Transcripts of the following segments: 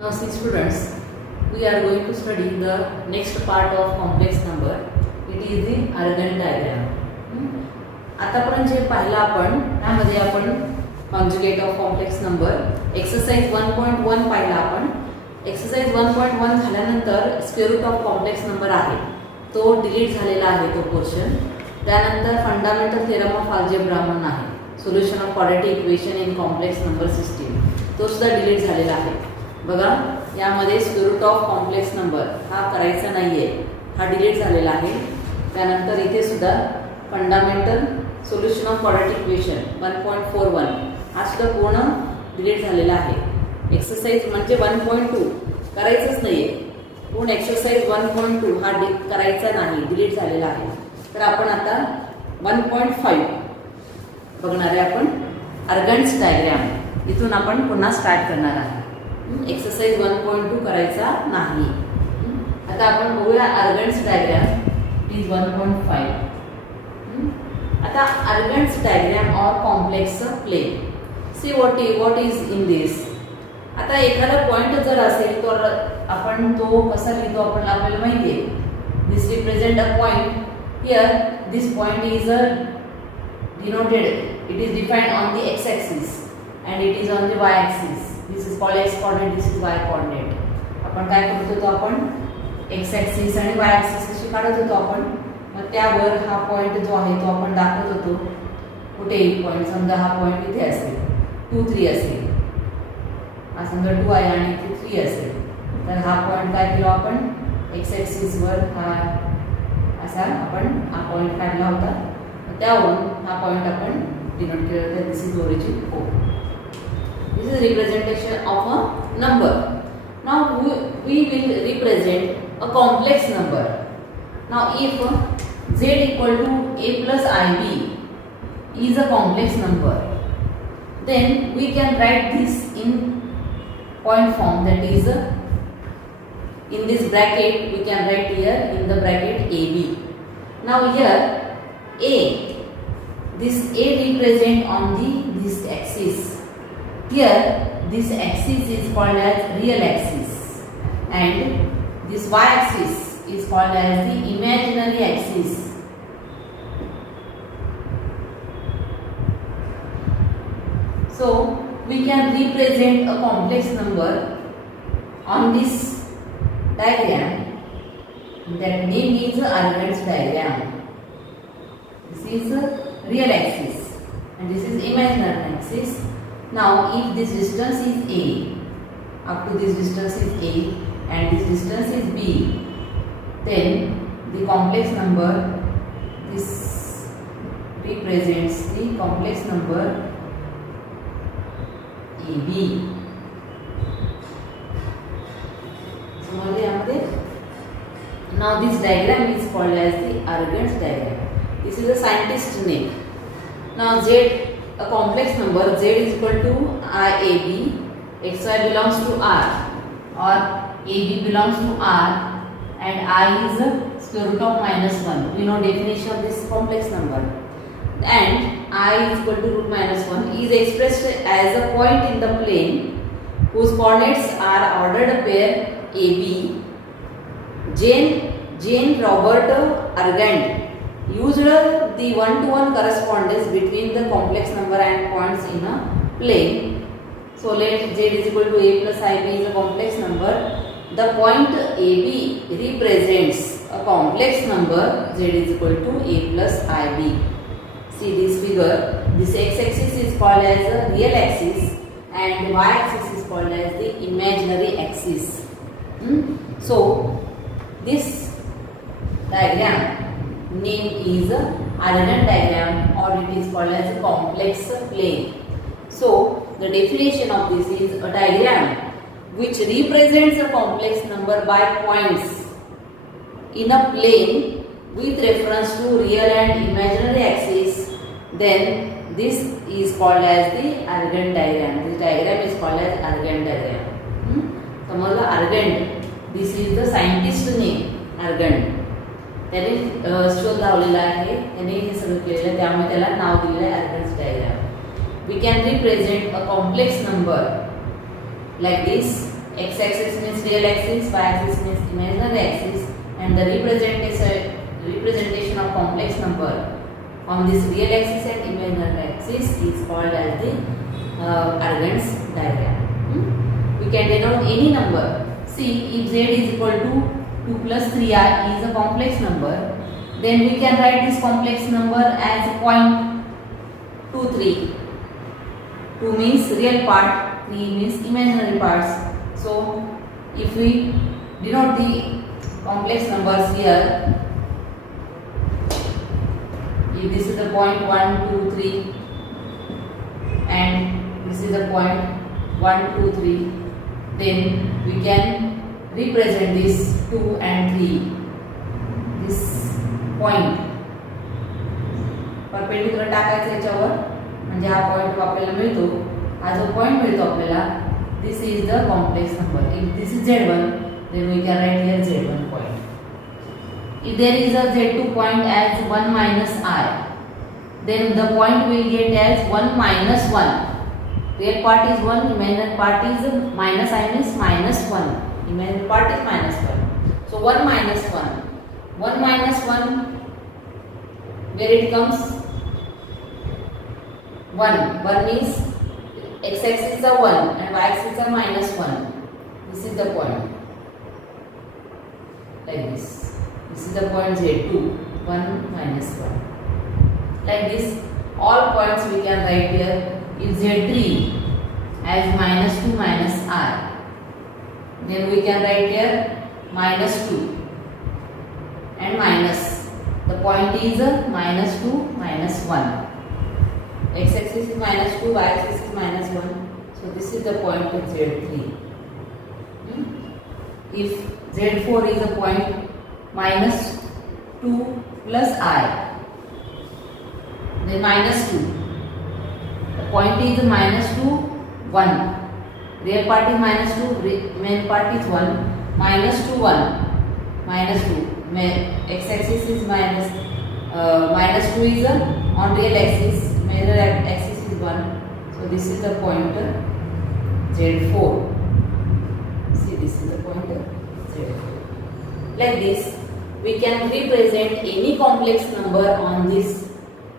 Now see students, we are going to study the next part of complex number. It is the Argand diagram. आतापर्यंत जे पाहिलं आपण त्यामध्ये आपण conjugate of complex number exercise 1.1 पाहिला आपण. Exercise 1.1 झाल्यानंतर square root of complex number आहे तो डिलीट झालेला आहे तो पोर्शन. त्यानंतर फंडामेंटल थेरम ऑफ अल्जेब्रा म्हणून आहे solution of quadratic equation in complex number system, तो सुद्धा डिलीट झालेला आहे. बघा यामध्ये square root of complex number हा करायचा नाहीये, हा डिलीट झालेला आहे. त्यानंतर इथे सुद्धा fundamental solution of quadratic equation 1.41 हा सुद्धा पूर्ण डिलीट झालेला आहे. एक्सरसाइज म्हणजे 1.2 करायचंच नाहीये, पूर्ण एक्सरसाइज 1.2 हा करायचा नाही, डिलीट झालेला आहे. तर आपण आता 1.5 बघणार आहे आपण अर्गंड्स डायग्राम. इथून आपण पुन्हा स्टार्ट करणार आहे. एक्सरसाइज 1.2 करायचा नाही. आता आपण बघूया अर्गंड्स डायग्राम प्लीज 1.5. आता Argand's diagram or complex plane. See what is in this. आता एखादा पॉइंट जर असेल तर आपण तो कसा लिहितो आपल्याला माहिती आहे. This represent a point. Here this point is denoted, it is defined on the x axis and it is on the y axis. This is called x coordinate, this is y coordinate. आपण काय करत होतो, आपण x axis आणि y axis कशी काढत होतो आपण. मग त्यावर हा पॉइंट जो आहे तो आपण दाखवत होतो. कुठेही पॉइंट, समजा हा पॉइंट इथे असेल 2 3 असेल, हा समजा 2 आहे आणि इथे 3 असेल, तर हा पॉइंट काय केला आपण x axis वर हा असा आपण हा पॉइंट काढला होता. त्यावरून हा पॉइंट आपण डिनोट केला. This is origin O. This is representation of a number. Now we will represent a complex number. Now if z equal to a plus ib is a complex number, then we can write this in point form, that is in this bracket we can write here in the bracket ab. Now here a, this a represent on this axis. Here this axis is called as real axis and this y axis is called as the imaginary axis. So we can represent a complex number on this diagram. That name is Argand's diagram. This is real axis and this is imaginary axis. Now if this distance is a, up to this distance is a and this distance is b, then the complex number, this represents the complex number ab. Now this diagram is called as the Argand's diagram. This is a scientist name. Now z, a complex number, z is equal to iab, xy belongs to r or ab belongs to r and I is square root of -1. We know definition of this complex number. And I is equal to root -1 is expressed as a point in the plane whose coordinates are ordered pair ab. Jane Robert Argand used the one-to-one correspondence between the complex number and points in a plane. So let z is equal to a plus ib is a complex number. The point ab represents a complex number. Z is equal to a plus ib. See this figure. This x-axis is called as a real axis and y-axis is called as the imaginary axis. So this diagram name is Argand diagram or it is called as a complex plane. So the definition of this is a diagram which represents a complex number by points in a plane with reference to real and imaginary axis. Then this is called as the Argand diagram. This diagram is called as Argand diagram. समजलं Argand. This is the scientist name Argand. त्याने शोध लावलेला आहे, त्याने हे सगळं केलेलं आहे, त्यामुळे त्याला नाव दिलेलं आहे Argand's diagram. We can represent a complex number like this. X axis means real axis, y axis means imaginary axis, and the representation of complex number on this real axis and imaginary axis is called as the Argand's diagram. We can denote any number. See, if z is equal to 2 plus 3i is a complex number, then we can write this complex number as 0.23. 2 means real part, 3 means imaginary parts. So, if we denote the complex numbers here, if this is the point 1, 2, 3 and this is the point 1, 2, 3, then we can represent this 2 and 3, this point perpendicular टाकायचं याच्यावर, म्हणजे हा point आपल्याला मिळतो. हा जो point मिळतो आपल्याला, this is the complex number. If this is z1, then we can write here z1 point. If there is a z2 point as 1 minus I, then the point will get as 1 minus 1. Real part is 1, imaginary part is minus I means minus 1. Imaginary part is minus 1. So 1 minus 1. 1 minus 1, where it comes? 1. 1 means x-axis is a 1 and y-axis is a minus 1. This is the point. Like this. This is the point Z2. 1 minus 1. Like this, all points we can write here. If Z3 as minus 2 minus I, then we can write here minus 2 and minus. The point is minus 2 minus 1. X-axis is minus 2, y-axis is minus 1. So this is the point of Z3. If Z4 is a point minus 2 plus I, then minus 2. The point is minus 2, 1. Real part is minus 2, main part is 1. Minus 2, 1. Minus 2. X-axis is minus 2 is on real axis. Major axis is 1. So this is the pointer Z4. See, this is the pointer Z4. Like this, we can represent any complex number on this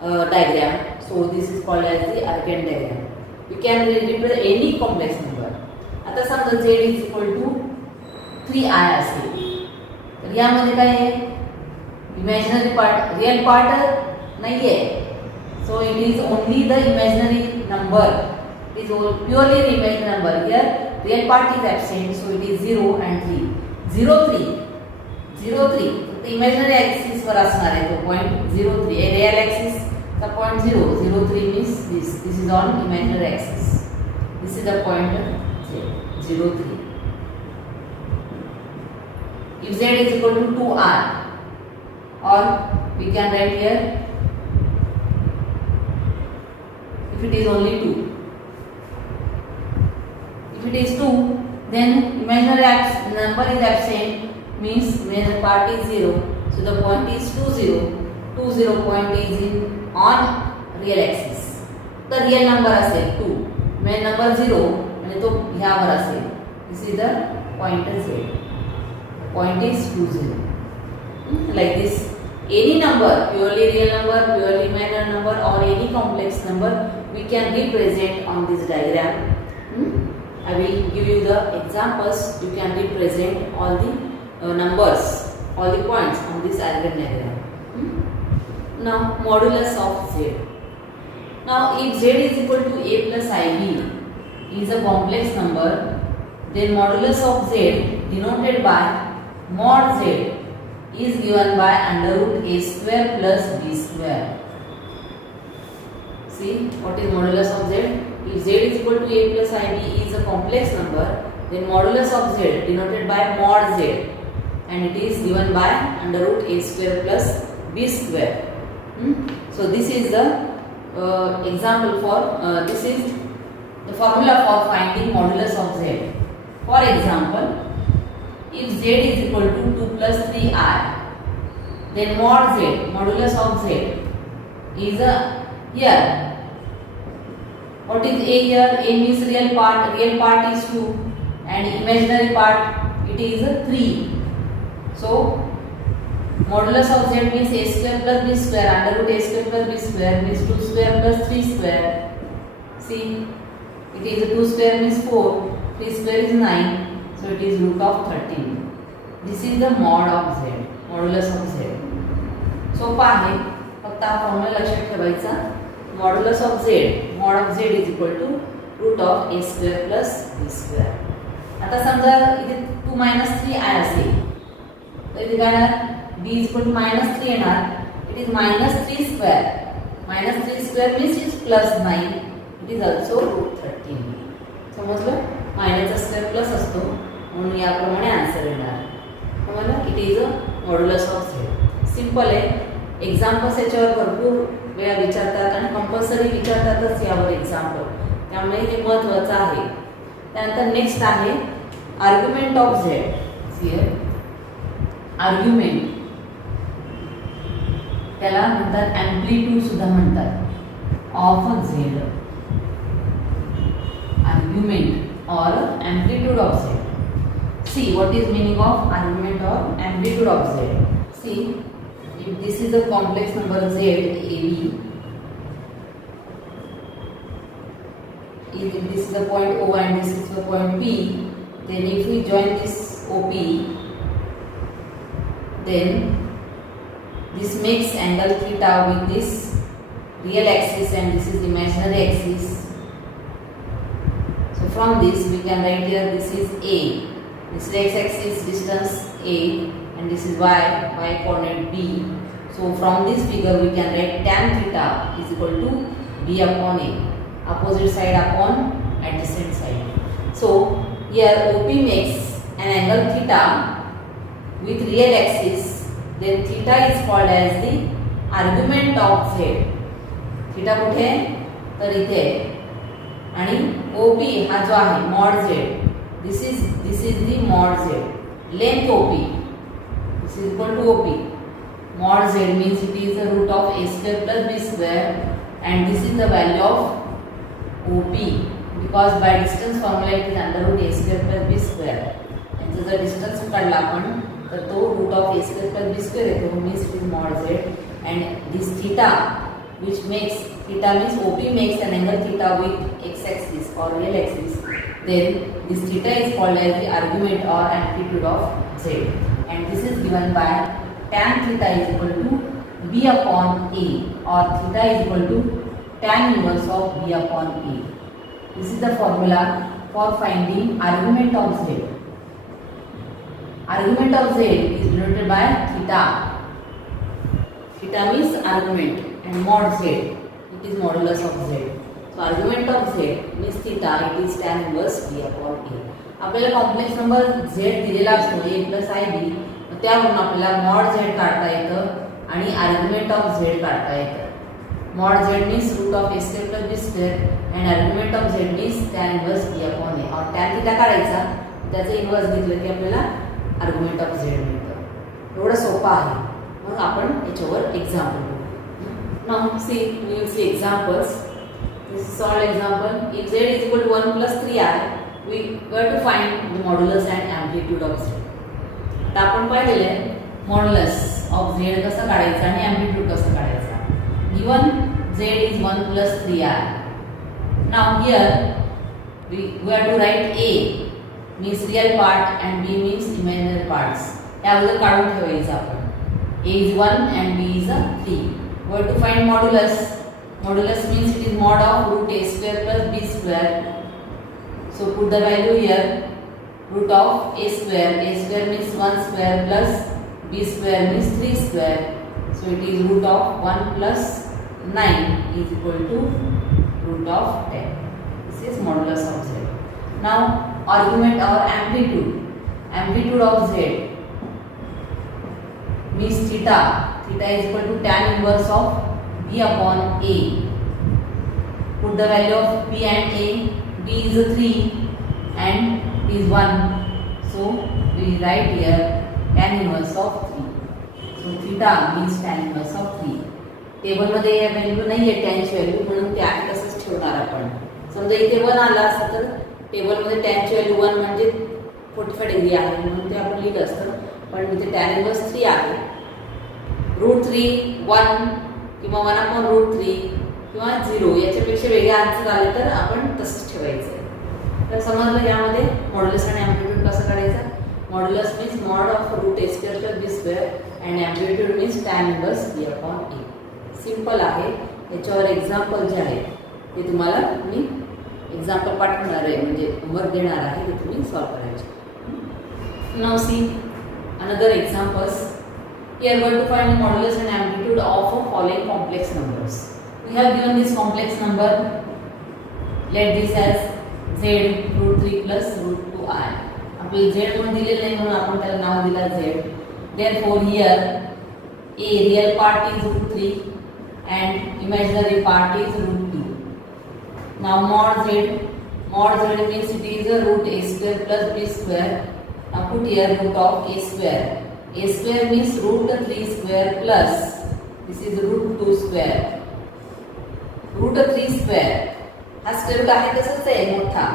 diagram. So this is called as the Argand diagram. We can represent any complex number. आता समजा z is equal to 3i असेल, तर यामध्ये काय आहे? Imaginary part, real part नाहीये. So it is only the imaginary number. It is purely the imaginary number. Here real part is absent, so it is 0 and 3. 0, 3. 0, 3. The imaginary axis वर असणार आहे तो point 0, 3. Real axis the point 0. 0, 3 means this. This is on imaginary axis. This is the point 0, 3. If z is equal to 2r, or we can write here, if it is only 2. If it is 2, then imaginary number is absent, means imaginary part is 0. So the point is 2, 0. 2, 0 point is on real axis. The real number असेल 2. main number 0 आणि तो ह्यावर असेल. This is the pointer z. Point is 2, 0. Like this. Any number, purely real number, purely imaginary number, or any complex number, we can represent on this diagram. I will give you the examples. You can represent all the numbers, all the points on this Argand diagram. Now, modulus of z. Now, if z is equal to a plus ib is a complex number, then modulus of z denoted by mod z is given by under root a square plus b square. See, what is modulus of z? If z is equal to a plus ib is a complex number, then modulus of z denoted by mod z, and it is given by under root a square plus b square. So this is the example for this is the formula for finding modulus of z. For example, if z is equal to 2 plus 3i, then mod z, modulus of z is here. What is a here? A means real part is 2 and imaginary part it is 3. So modulus of z means a square plus b square under root a square plus b square means 2 square plus 3 square. See, it is 2 square means 4, 3 square is 9, so it is root of 13. This is the mod of z, modulus of z. सोपा आहे, फक्त हा formula लक्षात ठेवायचा. Modulus of z, mod of z is equal to root of a square plus b square. आता समजा इथे 2 minus 3i असेल तर इथे काय येणार, b is equal to minus 3 येणार. It is minus 3 square. Minus 3 square means is plus 9. It is also root 13. समजलं, मायनसचा स्क्वेअर प्लस असतो म्हणून याप्रमाणे आन्सर येणार. समजलं, it is a modulus of z. Simple आहे. एक्झाम्पल्स याच्यावर भरपूर वेळा विचारतात आणि कंपल्सरी विचारतातच यावर एक्झाम्पल, त्यामुळे हे महत्त्वाचं आहे. त्यानंतर नेक्स्ट आहे आर्ग्युमेंट ऑफ z. आर्ग्युमेंट त्याला म्हणतात ॲम्प्लिट्यूड सुद्धा म्हणतात ऑफ z. आर्ग्युमेंट और amplitude of z. See what is meaning of argument or amplitude of z. See, if this is a complex number z AB, if this is the point O and this is the point P, then if we join this OP, then this makes angle theta with this real axis and this is imaginary axis. So from this we can write here this is A, this is x-axis distance A and this is y coordinate B. So from this figure we can write tan theta is equal to B upon A, opposite side upon adjacent side. So here OP makes an angle theta with real axis, then theta is called as the argument of z. Theta कुठे तर इथे, आणि OP हा जो आहे mod z, this is the mod z, length OP, this is equal to OP. Mod z means it is the root of a square plus b square and this is the value of OP because by distance formula it is under root a square plus b square. And जर distance काढला आपण तर तो root of a square plus b square येतो, means it is mod z. And this theta which makes, theta means OP makes an angle theta with x-axis or real axis, then this theta is called as the argument or amplitude of z, and this is given by tan theta is equal to b upon a, or theta is equal to tan inverse of b upon a. This is the formula for finding argument of z. Argument of z is denoted by theta. Theta means argument and mod z, it is modulus of z. So argument of z means theta, it is tan inverse b upon a. आपल्याला complex number z दिलेला असतो a plus ib, त्यावरून आपल्याला mod z काढता येतं आणि argument of z काढता येतं. mod z means root of a square plus b square and argument of z means tan inverse b upon a. और tan theta काढायचा, त्याचं इन्व्हर्स घेतलं की आपल्याला argument of z मिळतं. एवढं सोपं आहे. मग आपण याच्यावर एक्झाम्पल घेऊ. Now see, we will see examples. This is all example. If z is equal to 1 plus 3i, we were to find the modulus and amplitude of z. आता आपण पाहिलेलं आहे modulus of z कसं काढायचं आणि amplitude कसं काढायचा. Given z is 1 plus 3i. Now here we have to write a means real part and b means imaginary parts. या अगोदर काढून ठेवायचं आपण. a is 1 and b is 3. We have to find modulus. Modulus means it is mod of root a square plus b square. So put the value here. Root of a square. A square means 1 square plus b square means 3 square. So it is root of 1 plus 9 is equal to root of 10. This is modulus of z. Now argument or amplitude. Amplitude of z means theta. Theta is equal to tan inverse of b upon a. Put the value of b and a. b is 3 and b is 1. So we write here tan inverse of 3. So theta means tan inverse of 3. Table मध्ये value नाही आहे tan ची value, म्हणून ते आहे तसंच ठेवणार आपण. समजा इथे 1 आला असता तर टेबलमध्ये टॅनची व्हॅल्यू 1 म्हणजे 45 डिग्री आहे म्हणून ते आपण लिहिलं असतं, पण इथे टॅन इन्व्हर्स 3 आहे. √3 1 किंवा 1/√3 किंवा 0 याच्यापेक्षा वेगळे आन्सर आले तर आपण तसंच ठेवायचं. तर समजलं यामध्ये मॉड्युलस आणि ॲम्प्लिट्यूड कसं काढायचं. Modulus means mod of √a² + b² and amplitude means tan inverse b/a. Simple आहे. याच्यावर एक्झाम्पल जे आहे ते तुम्हाला मी एक्झाम्पल पाठवणार आहे, म्हणजे होमवर्क देणार आहे, ते तुम्ही सॉल्व करायचे. Now see another examples. Here we are going to find the modulus and amplitude of a following complex numbers. We have given this complex number. Let this as z √3 plus √2i. आपल्याला z म्हणून दिलेलं नाही म्हणून आपण त्याला नाव दिलं z. Therefore here a real part is √3 and imaginary part is √2. Now mod z means it is a √a² plus b². Now put here root of a². a² means √3² plus this is √2². √3² हा square root आहे तसंच आहे मोठा,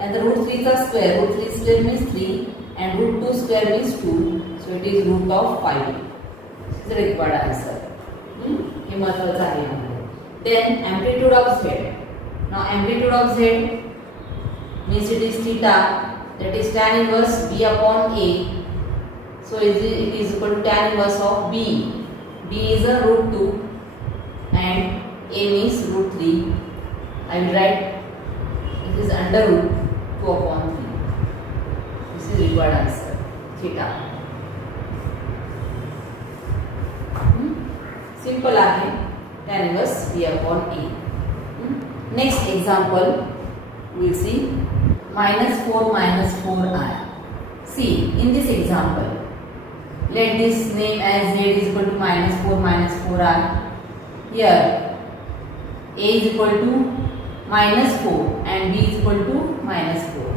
and the √3 चा square, √3² means 3 and √2² means 2, so it is √5. This is the required answer. हे महत्त्वाचं आहे यामध्ये. Then amplitude of z. Now amplitude of z means it is theta, that is tan inverse b/a. So it is equal to tan inverse of b. b is a √2 and a means √3. I will write it is under √2/3. This is required answer. Theta. Simple आहे. Tan inverse b/a. Next example we will see -4 - 4i. See in this example. Let this name as z is equal to -4 - 4i. Here a is equal to -4 and b is equal to -4.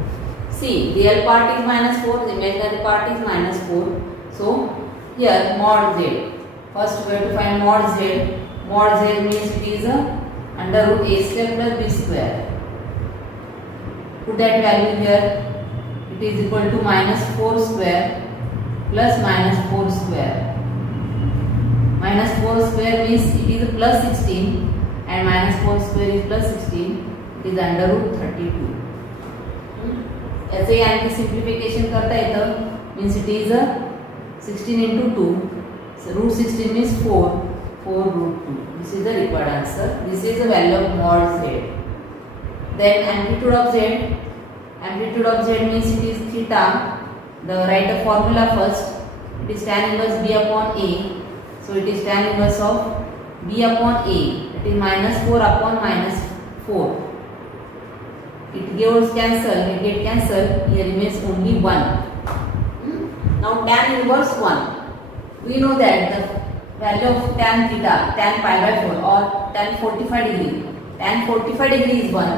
See, real part is -4, the imaginary part is -4. So here mod z. First we have to find mod z. Mod z means it is a under √a² plus b². Put that value here. It is equal to -4² plus -4². -4² means it is a plus 16 and -4² is plus 16. It is under √32. याचे आणखी simplification करता येतं. means it is a 16 into 2. So √16 means 4 √2. This is the required answer. This is the value of mod z. Then amplitude of z. Amplitude of z means it is theta. The write a formula first. It is tan inverse b/a. So it is tan inverse of b/a. It is -4/-4. It goes cancel. It get cancel. Here remains only 1. Now tan inverse 1. We know that the value of tan theta, tan pi/4 or tan 45 degree. Tan 45 degree is 1.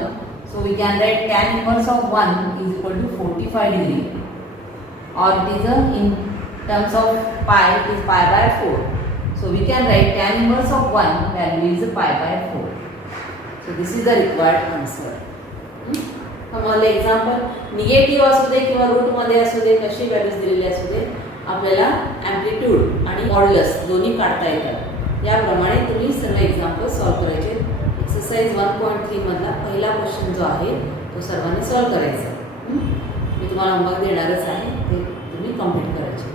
So we can write tan inverse of 1 is equal to 45 degree. Or it is in terms of pi, it is pi/4. So we can write tan inverse of 1 value is pi/4. So this is the required answer. आम्हाला example negative असू दे किंवा root मध्ये असू दे, कशी values दिलेली असू दे, आपल्याला amplitude आणि मॉड्युलस दोन्ही काढता येतात. याप्रमाणे तुम्ही सर्व एक्झाम्पल सॉल्व करायचे. एक्सरसाइज 1.3 मधला पहिला क्वेश्चन जो आहे तो सर्वांनी सॉल्व करायचा. मी तुम्हाला होमवर्क देणारच आहे, ते तुम्ही कम्प्लीट करायचे.